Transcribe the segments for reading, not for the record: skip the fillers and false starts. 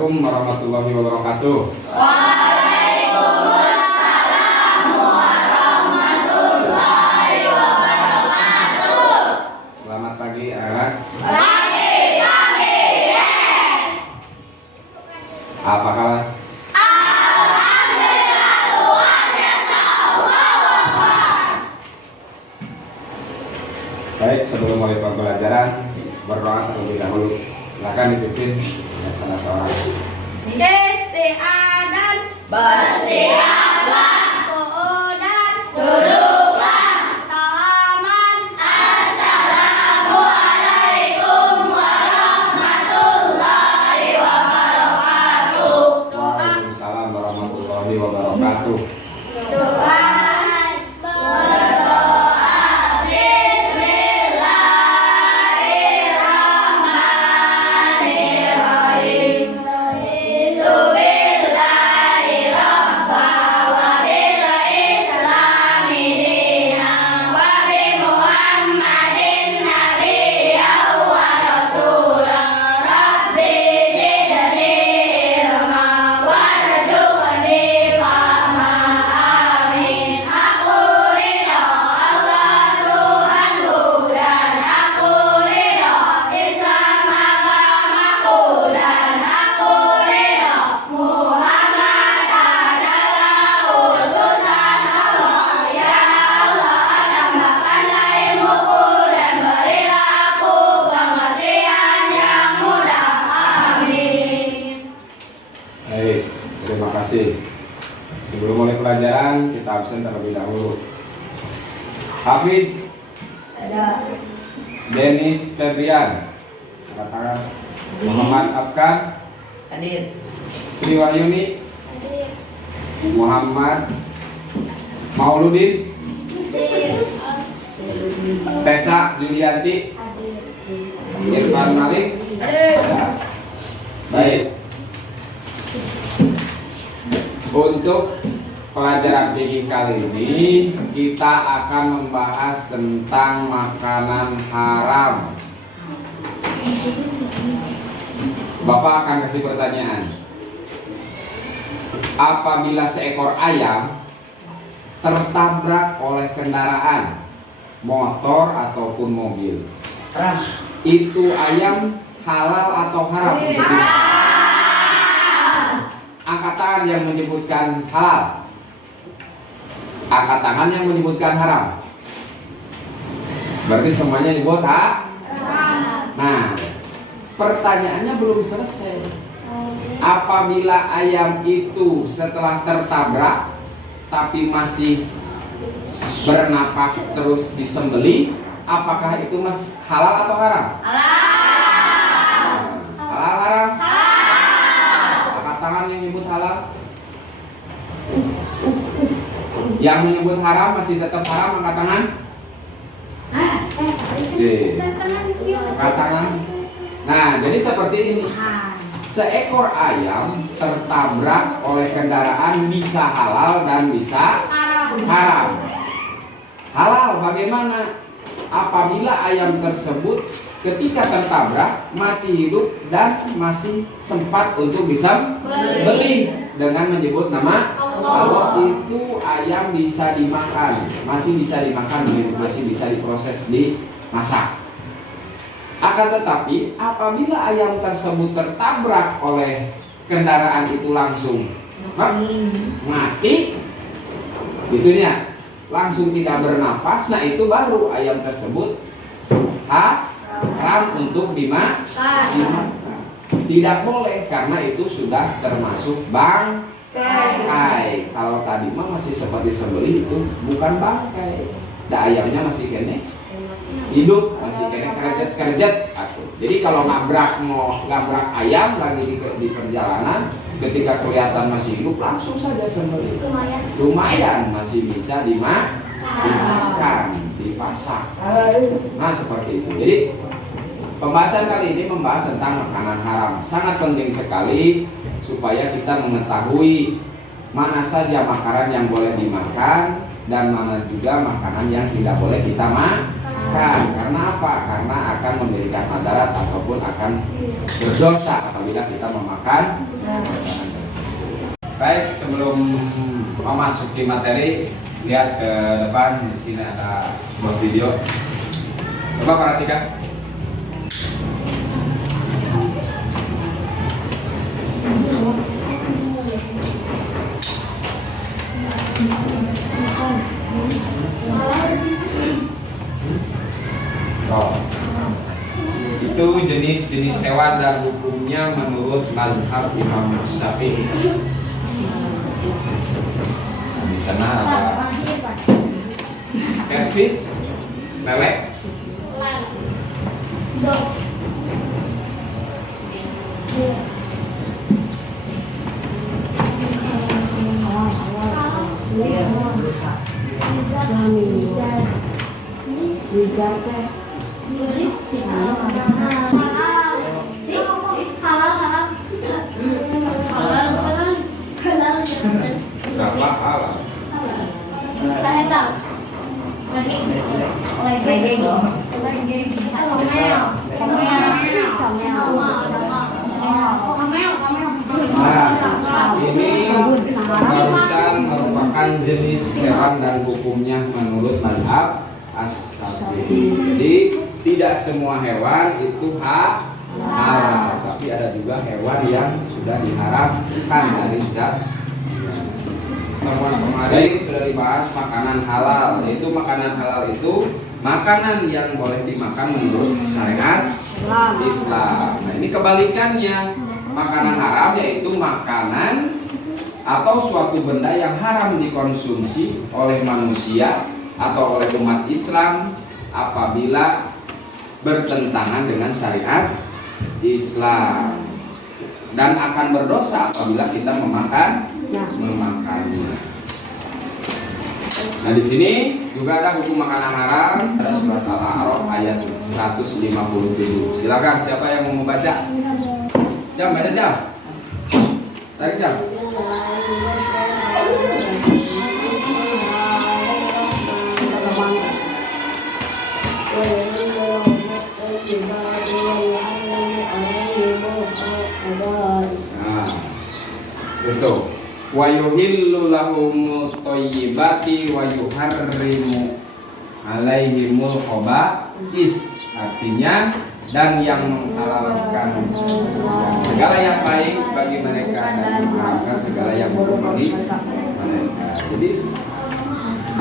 Assalamualaikum warahmatullahi wabarakatuh. Waalaikumsalam warahmatullahi wabarakatuh. Selamat pagi anak. Pagi, yes. Apa kabar? Alhamdulillah luar biasa. Allahu Akbar. Baik, sebelum mulai pembelajaran berdoa terlebih dahulu. Silakan dipimpin salah seorang. Isti'adan bersiaplah, qu'udan duduklah, salaman assalamualaikum warahmatullahi wabarakatuh. Doa Waalaikumsalam warahmatullahi wabarakatuh. doa Sebelum mulai pelajaran, kita absen terlebih dahulu. Hafiz ada Denis Febrian, angkat tangan. Muhammad Afkan Hadir. Sri Wahyuni, Muhammad Mauludin, Tessa Julianti, Irfan Malik. Ya. Baik. Untuk pelajaran fikih kali ini kita akan membahas tentang makanan haram. Bapak akan kasih pertanyaan. Apabila seekor ayam tertabrak oleh kendaraan, motor ataupun mobil, itu ayam halal atau haram? Angkat tangan yang menyebutkan halal. Angkat tangan yang menyebutkan haram. Berarti semuanya nyebut haram. Nah, pertanyaannya belum selesai. Apabila ayam itu setelah tertabrak tapi masih bernapas terus disembelih, apakah itu mas halal atau haram? Halal haram? Tangan yang menyebut halal. Yang menyebut haram masih tetap haram, angkat tangan. Angkat tangan. Nah, jadi seperti ini. Seekor ayam tertabrak oleh kendaraan bisa halal dan bisa haram. Halal bagaimana? Apabila ayam tersebut ketika tertabrak masih hidup dan masih sempat untuk bisa beli dengan menyebut nama Allah, itu ayam bisa dimakan, masih bisa dimakan, masih bisa diproses, dimasak. Akan tetapi apabila ayam tersebut tertabrak oleh kendaraan itu langsung mati, itunya langsung tidak bernapas, nah itu baru ayam tersebut haram untuk dimakan. Tidak boleh karena itu sudah termasuk bangkai. Kalau tadi mah masih seperti sembelih, itu bukan bangkai. Ayamnya masih kene hidup, masih kene kerjet. Jadi kalau nabrak ayam lagi di perjalanan, ketika kelihatan masih hidup langsung saja sembelih. Lumayan masih bisa dimakan, dipasak. Nah seperti itu. Jadi pembahasan kali ini membahas tentang makanan haram. Sangat penting sekali supaya kita mengetahui mana saja makanan yang boleh dimakan dan mana juga makanan yang tidak boleh kita makan. makan. Karena apa? Karena akan memberikan madarat ataupun akan berdosa apabila kita memakan makanan tersebut. Baik, sebelum memasuki materi, lihat ke depan. Di sini ada sebuah video. Coba perhatikan. Oh. Itu jenis-jenis hewan dan hukumnya menurut mazhab Imam Syafi'i. Di sana ada catfish, lele, berapa halal? Nah, ini barusan merupakan jenis hewan dan hukumnya menurut mazhab As-Syafi'i. Jadi tidak semua hewan itu halal, tapi ada juga hewan yang sudah diharamkan dari zat. Pertemuan kemarin sudah dibahas makanan halal, yaitu makanan halal itu makanan yang boleh dimakan menurut syariat Islam. Nah, ini kebalikannya, makanan haram yaitu makanan atau suatu benda yang haram dikonsumsi oleh manusia atau oleh umat Islam apabila bertentangan dengan syariat Islam dan akan berdosa apabila kita memakannya. Nah, di sini juga ada hukum makanan haram, ada surat Al-A'raf ayat 157. Silakan siapa yang mau membaca? Jam, baca jam. Tarik jam. Itu wa yuhillu lahumut thayyibati wa yuharrimu alaihimul khaba'is, artinya dan yang menghalalkan segala yang baik bagi mereka dan mengharamkan segala yang buruk bagi mereka. Jadi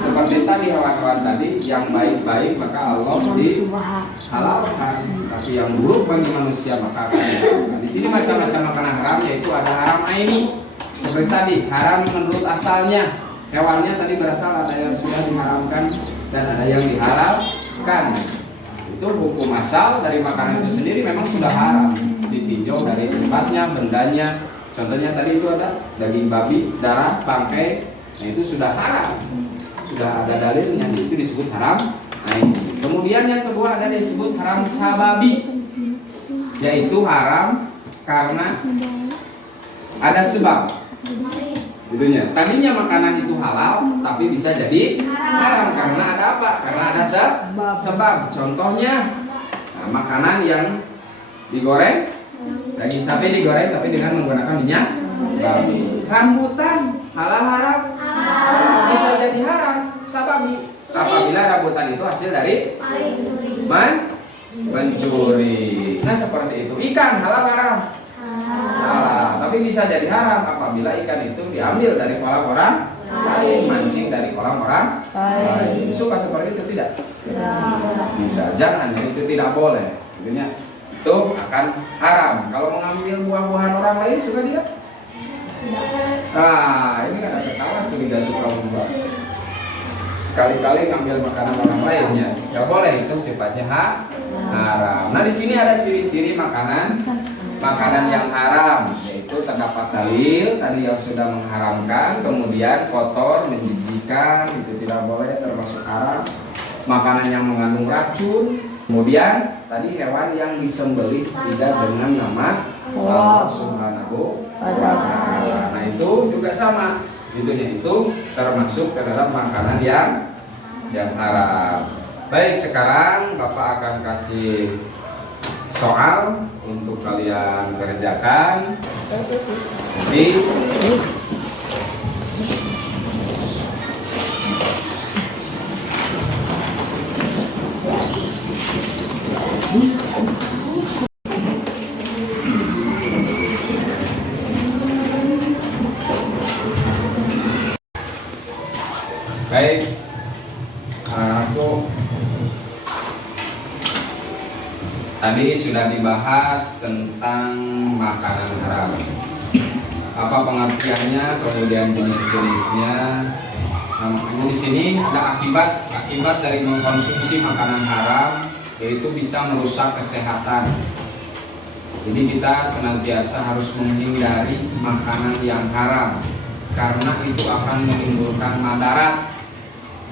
seperti tadi hewan-hewan tadi yang baik-baik maka Allah dihalalkan, tapi yang buruk bagi manusia maka akan diharamkan. Di sini macam-macam makanan haram, yaitu ada haram aini. Seperti tadi, haram menurut asalnya. Hewannya tadi berasal ada yang sudah diharamkan dan ada yang dihalalkan. Itu hukum asal dari makanan itu sendiri memang sudah haram, ditinjau dari sifatnya, bendanya. Contohnya tadi itu ada daging babi, darah, bangkai. Nah, itu sudah haram. Sudah ada dalilnya, itu disebut haram. Nah, kemudian yang kedua ada disebut haram sababi, yaitu haram karena ada sebab. Itunya. Tadinya makanan itu halal, tapi bisa jadi haram karena ada apa? Karena ada sebab. Contohnya, nah, makanan yang digoreng, daging sapi digoreng tapi dengan menggunakan minyak babi. Rambutan halal haram? Bisa jadi haram sababi. Apabila rambutan itu hasil dari mencuri. Nah, seperti itu. Ikan halal haram? Tapi bisa jadi haram apabila ikan itu diambil dari kolam orang lain, mancing dari kolam orang lain. Suka seperti itu tidak? Bisa, jangan, itu tidak boleh. Intinya itu akan haram. Kalau mengambil buah-buahan orang lain suka tidak? Nah, ini kan ada ketawa tidak suka buah. Sekali-kali ngambil makanan orang lainnya, nggak boleh, itu sifatnya haram. Nah, di sini ada ciri-ciri makanan yang haram, yaitu terdapat dalil tadi yang sudah mengharamkan, kemudian kotor, menjijikan, itu tidak boleh, termasuk haram. Makanan yang mengandung racun, kemudian tadi hewan yang disembelih tidak dengan nama Allah Subhanahu wa Ta'ala. Nah, itu juga sama, itunya itu termasuk ke dalam makanan yang haram. Baik, sekarang Bapak akan kasih soal untuk kalian kerjakan. Jadi baik, anak-anakku, tadi sudah dibahas tentang makanan haram. Apa pengertiannya, kemudian jenis-jenisnya. Nah, makanya di sini ada akibat dari mengkonsumsi makanan haram, yaitu bisa merusak kesehatan. Jadi kita senantiasa harus menghindari makanan yang haram, karena itu akan menimbulkan madarat.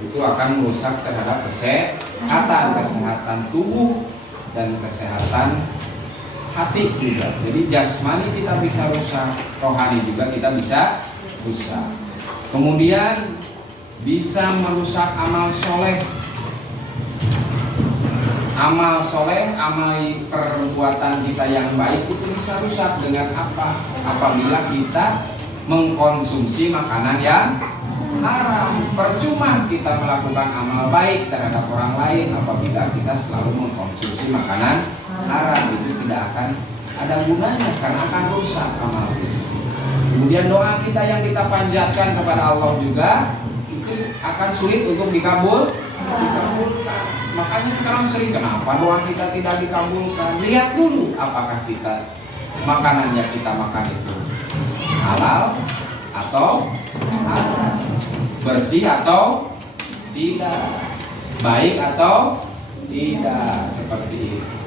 Itu akan merusak terhadap kesehatan tubuh dan kesehatan hati juga. Jadi jasmani kita bisa rusak, rohani juga kita bisa rusak. Kemudian bisa merusak amal soleh. Amal soleh, amal perbuatan kita yang baik itu bisa rusak dengan apa? Apabila kita mengkonsumsi makanan yang haram. Percuma kita melakukan amal baik terhadap orang lain apabila kita selalu mengkonsumsi makanan haram. Itu tidak akan ada gunanya karena akan rusak amal itu. Kemudian doa kita yang kita panjatkan kepada Allah juga itu akan sulit untuk dikabulkan. Makanya sekarang sering, kenapa doa kita tidak dikabulkan? Lihat dulu apakah kita makanan yang kita makan itu halal atau haram, bersih atau tidak, baik atau tidak, seperti itu.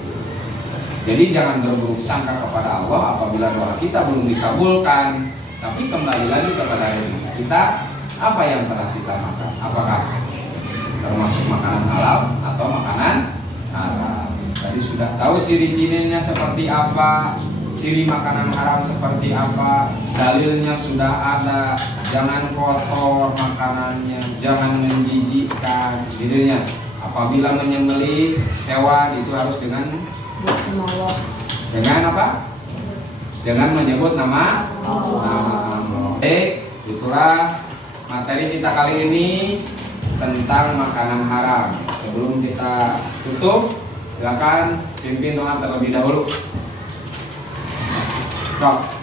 Jadi jangan berburuk sangka kepada Allah apabila doa kita belum dikabulkan. Tapi kembali lagi kepada kita, apa yang telah kita makan, apakah termasuk makanan halal atau makanan haram. Tadi sudah tahu ciri-cirinya seperti apa, ciri makanan haram seperti apa, dalilnya sudah ada. Jangan kotor makanannya, jangan menjijikkan, gitu ya. Apabila menyembelih hewan itu harus dengan apa? Dengan menyebut nama Allah. Itulah materi kita kali ini tentang makanan haram. Sebelum kita tutup, silakan pimpin doa terlebih dahulu. Sok.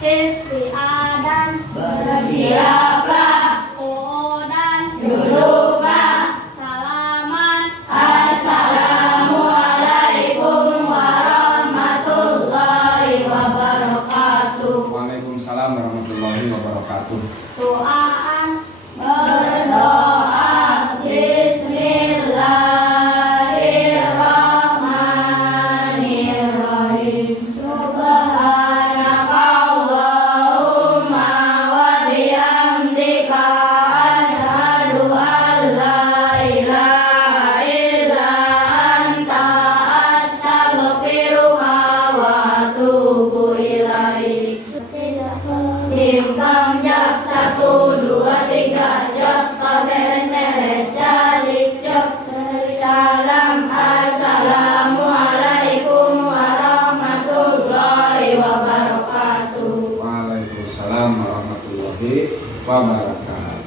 Istiadan, bersiaplah. Qudan, duduklah. Salaman, assalamualaikum warahmatullahi wabarakatuh. Waalaikumsalam warahmatullahi wabarakatuh. Doaan, berdoa. Bismillahirrahmanirrahim. Subhanakallahumma wa bihamdika, asyhadu an la ilaha illa anta, astaghfiruka wa atubu ilaik. Income jab 1, 2, 3 jab, beres-beres jadi jab. Salam, assalamualaikum warahmatullahi wabarakatuh. Waalaikumsalam warahmatullahi wabarakatuh.